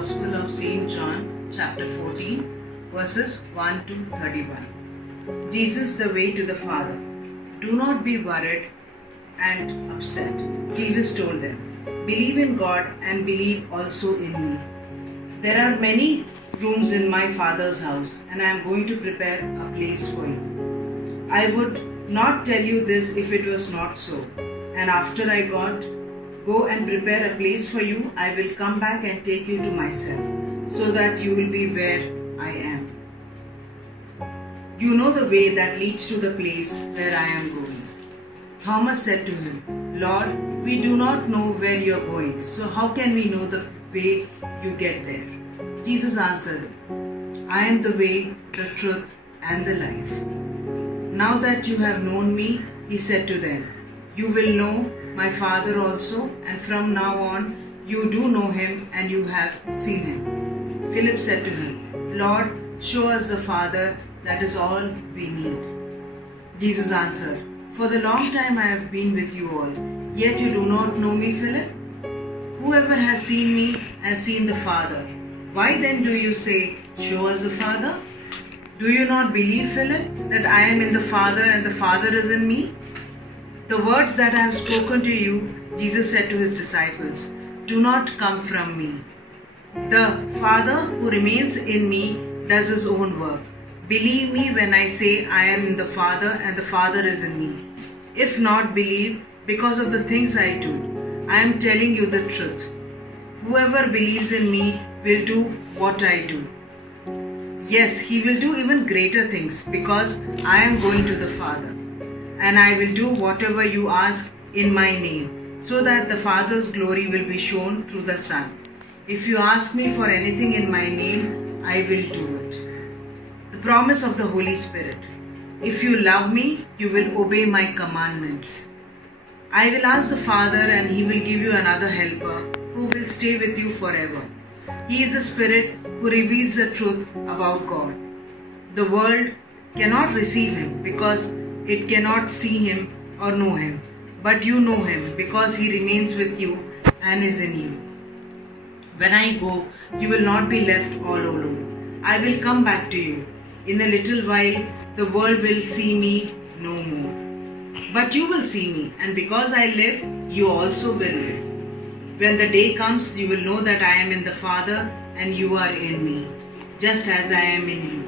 Gospel of St. John, chapter 14, verses 1 to 31. Jesus, the way to the Father. Do not be worried and upset. Jesus told them, believe in God and believe also in me. There are many rooms in my Father's house, and I am going to prepare a place for you. I would not tell you this if it was not so. And after I go and prepare a place for you, I will come back and take you to myself, so that you will be where I am. You know the way that leads to the place where I am going. Thomas said to him, Lord, we do not know where you are going, so how can we know the way you get there? Jesus answered, I am the way, the truth, and the life. Now that you have known me, he said to them, you will know my Father also, and from now on you do know him and you have seen him. Philip said to him, Lord, show us the Father, that is all we need. Jesus answered, for the long time I have been with you all, yet you do not know me, Philip? Whoever has seen me has seen the Father. Why then do you say, show us the Father? Do you not believe, Philip, that I am in the Father and the Father is in me? The words that I have spoken to you, Jesus said to his disciples, do not come from me. The Father who remains in me does his own work. Believe me when I say I am in the Father and the Father is in me. If not, believe because of the things I do. I am telling you the truth. Whoever believes in me will do what I do. Yes, he will do even greater things because I am going to the Father. And I will do whatever you ask in my name, so that the Father's glory will be shown through the Son. If you ask me for anything in my name, I will do it. The promise of the Holy Spirit. If you love me, you will obey my commandments. I will ask the Father, and he will give you another helper who will stay with you forever. He is the Spirit who reveals the truth about God. The world cannot receive him because it cannot see him or know him, but you know him because he remains with you and is in you. When I go, you will not be left all alone. I will come back to you. In a little while, the world will see me no more. But you will see me, and because I live, you also will live. When the day comes, you will know that I am in the Father and you are in me, just as I am in you.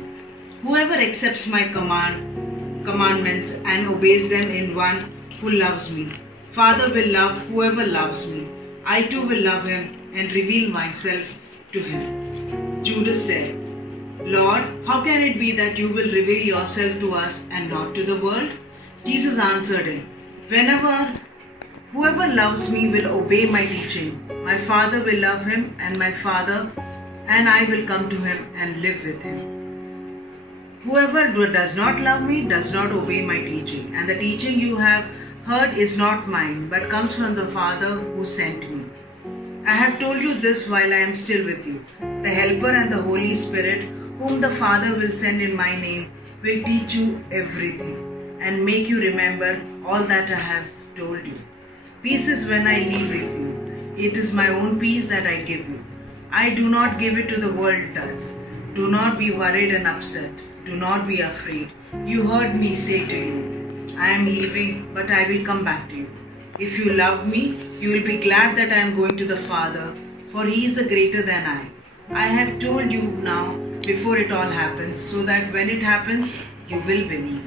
Whoever accepts my commandments and obeys them in one who loves me. Father will love whoever loves me. I too will love him and reveal myself to him. Judas said, Lord, how can it be that you will reveal yourself to us and not to the world? Jesus answered him, whoever loves me will obey my teaching. My Father will love him, and I will come to him and live with him. Whoever does not love me does not obey my teaching, and the teaching you have heard is not mine, but comes from the Father who sent me. I have told you this while I am still with you. The Helper and the Holy Spirit, whom the Father will send in my name, will teach you everything, and make you remember all that I have told you. Peace is when I leave with you. It is my own peace that I give you. I do not give it to the world does. Do not be worried and upset. Do not be afraid. You heard me say to you, I am leaving, but I will come back to you. If you love me, you will be glad that I am going to the Father, for he is the greater than I. I have told you now before it all happens, so that when it happens, you will believe.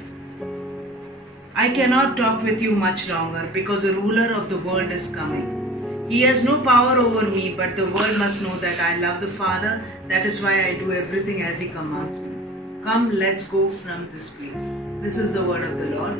I cannot talk with you much longer because the ruler of the world is coming. He has no power over me, but the world must know that I love the Father. That is why I do everything as he commands me. Come, let's go from this place. This is the word of the Lord.